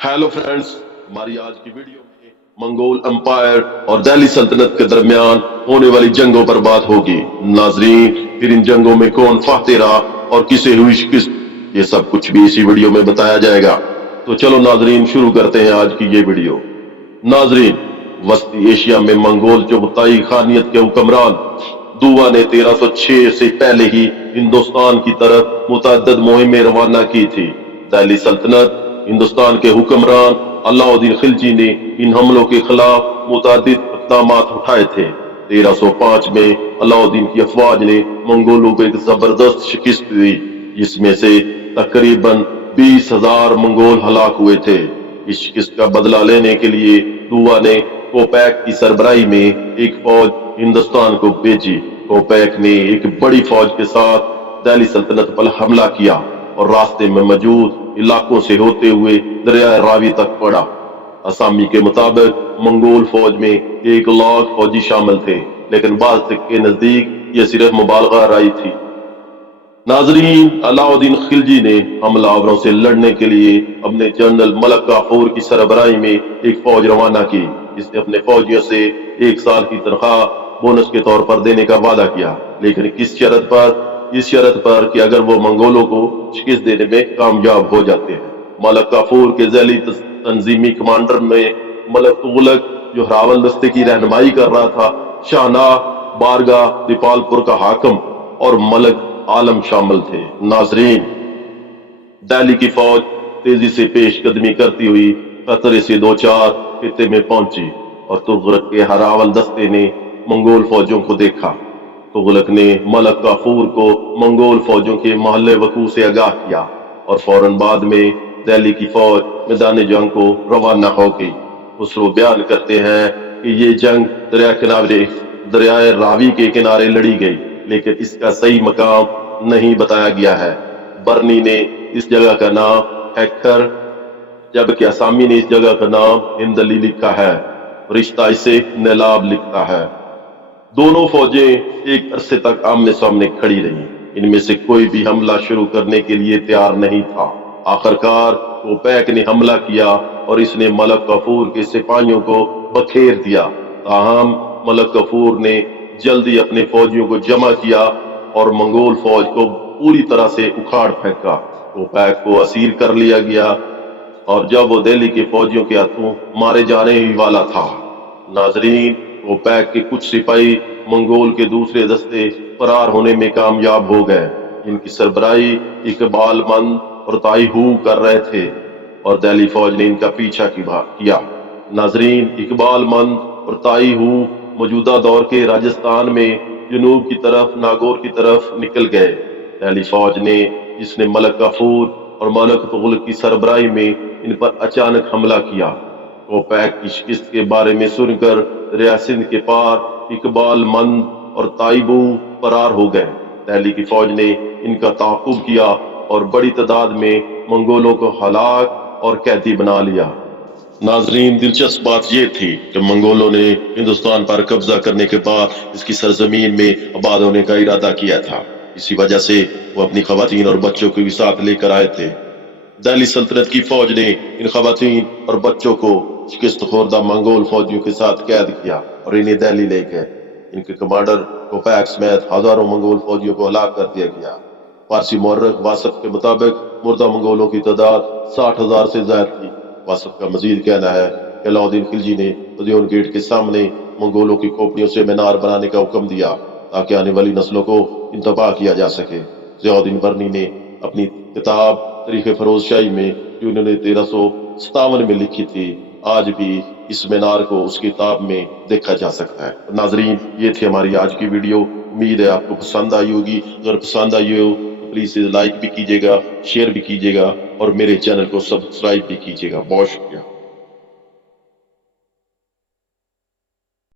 Hello friends, हमारी आज की वीडियो में मंगोल एम्पायर और दिल्ली सल्तनत के दरमियान होने वाली जंगों पर बात होगी। नाजरीन, फिर इन जंगों में कौन फातेह रहा और किसे हुई शिकस्त, ये सब कुछ भी इसी वीडियो में बताया जाएगा। तो चलो नाजरीन, शुरू करते हैं आज की ये वीडियो। नाजरीन, वस्ती एशिया में मंगोल चुगताई खानियत के हुक्मरान दुआ ने 1306 से पहले ही हिंदुस्तान की तरफ मुतअद्दिद मुहिमें रवाना की थी। दिल्ली सल्तनत हिंदुस्तान के हुक्मरान अलाउद्दीन खिलजी ने इन हमलों के खिलाफ मुतअद्दिद इक़दाम उठाए थे। 1305 में अलाउद्दीन की अफवाज ने मंगोलों को एक जबरदस्त शिकस्त दी, जिसमें से तकरीबन 20,000 मंगोल हलाक हुए थे। इस शिकस्त का बदला लेने के लिए दुआ ने कोपैक की सरबराही में एक फौज हिंदुस्तान को भेजी। कोपैक ने एक बड़ी फौज के साथ दिल्ली सल्तनत पर हमला किया और रास्ते में मौजूद इलाकों से होते हुए दरिया रावी तक पड़ा। असामी के मुताबिक मंगोल फौज में 1 लाख फौजी शामिल थे, लेकिन बाद के नजदीक ये सिर्फ मुबालगा राई थी। नाजरीन, अलाउद्दीन खिलजी ने हमलावरों से लड़ने के लिए अपने जनरल मलक काफूर की सरबराही में एक फौज रवाना की। इसने अपने फौजियों से 1 साल की तनख्वाह बोनस के तौर पर देने का वादा किया, लेकिन किस शर्त पर? इस शर्त पर कि अगर वो मंगोलों को शिकस्त देने में कामयाब हो जाते हैं। मलक काफूर के ज़ैली तंजीमी कमांडर में मलक तुगलक, जो हरावल दस्ते की रहनुमाई कर रहा था, शाहनाह बारगा दीपालपुर का हाकिम और मलक आलम शामिल थे। नाजरीन, दिल्ली की फौज तेजी से पेशकदमी करती हुई खतरे से 2-4 खित्ते में पहुंची और तुगलक के हरावल दस्ते ने मंगोल फौजों को देखा। तुगलक ने मलक काफूर को मंगोल फौजों के महल्ले वकू से आगाह किया और फौरन बाद में दिल्ली की फौज मैदान जंग को रवाना हो गई। खुसरो बयान करते हैं कि ये जंग दरियाए रावी के किनारे लड़ी गई, लेकिन इसका सही मकाम नहीं बताया गया है। बर्नी ने इस जगह का नाम हैक्टर, जबकि असामी ने इस जगह का नाम हिंदली लिखा है। रिश्ता इसे नेलाब लिखता है। दोनों फौजें एक अरसे तक आमने सामने खड़ी रहीं। इनमें से कोई भी हमला शुरू करने के लिए तैयार नहीं था। आखिरकार कोपैक ने हमला किया और इसने मलक काफूर के सिपाहियों को बखेर दिया। ताहम मलक काफूर ने जल्दी अपने फौजियों को जमा किया और मंगोल फौज को पूरी तरह से उखाड़ फेंका। कोपैक को असीर कर लिया गया और जब वो दिल्ली के फौजियों के हाथों मारे जाने ही वाला था। नाजरीन, कोपैक के कुछ सिपाही मंगोल के दूसरे दस्ते फरार होने में कामयाब हो गए। इनकी सरबराही इकबाल मंद और ताईहू कर रहे थे और दिल्ली फौज ने इनका पीछा किया। नाजरीन, इकबाल मंद और ताईहू मौजूदा दौर के राजस्थान में जनूब की तरफ नागौर की तरफ निकल गए। दिल्ली फौज ने, जिसने मलक काफूर और मलक तुगलक की सरबराही में इन पर अचानक हमला किया। कोपैक की शिकस्त के बारे में सुनकर दरिया सिंध के पार इकबाल मंद और ताईबू फरार हो गए। दिल्ली की फौज ने इनका ताक़ुब किया और बड़ी तादाद में मंगोलों को हलाक और कैदी बना लिया। नाजरीन, दिलचस्प बात यह थी कि मंगोलों ने हिंदुस्तान पर कब्जा करने के बाद इसकी सरजमीन में आबाद होने का इरादा किया था। इसी वजह से वो अपनी खवातीन और बच्चों को भी साथ लेकर आए थे। दिल्ली सल्तनत की फौज ने इन खवातीन और बच्चों को शिकस्त खोरदा मंगोल फौजियों के साथ कैद किया और इन्हें दिल्ली ले गए। इनके कमांडर कोपैक समेत हजारों मंगोल फौजियों को हलाक कर दिया गया। फारसी मौर्रख वासफ के मुताबिक मुर्दा मंगोलों की तादाद 60,000 से ज्यादा थी। वासफ का मजीद कहना है कि अलाउद्दीन खिलजी ने ओदियन गेट के सामने मंगोलों की खोपड़ियों से मीनार बनाने का हुक्म दिया ताकि आने वाली नस्लों को इंतबाह किया जा सके। ज़ियाउद्दीन बर्नी ने अपनी किताब तारीख़ फरोज शाही में, जो उन्होंने 1357 में लिखी थी, आज भी इस मीनार को उस किताब में देखा जा सकता है। नाजरीन, ये थी हमारी आज की वीडियो। उम्मीद है आपको पसंद आई होगी। अगर पसंद आई हो तो प्लीज लाइक भी कीजिएगा, शेयर भी कीजिएगा और मेरे चैनल को सब्सक्राइब भी कीजिएगा। बहुत शुक्रिया।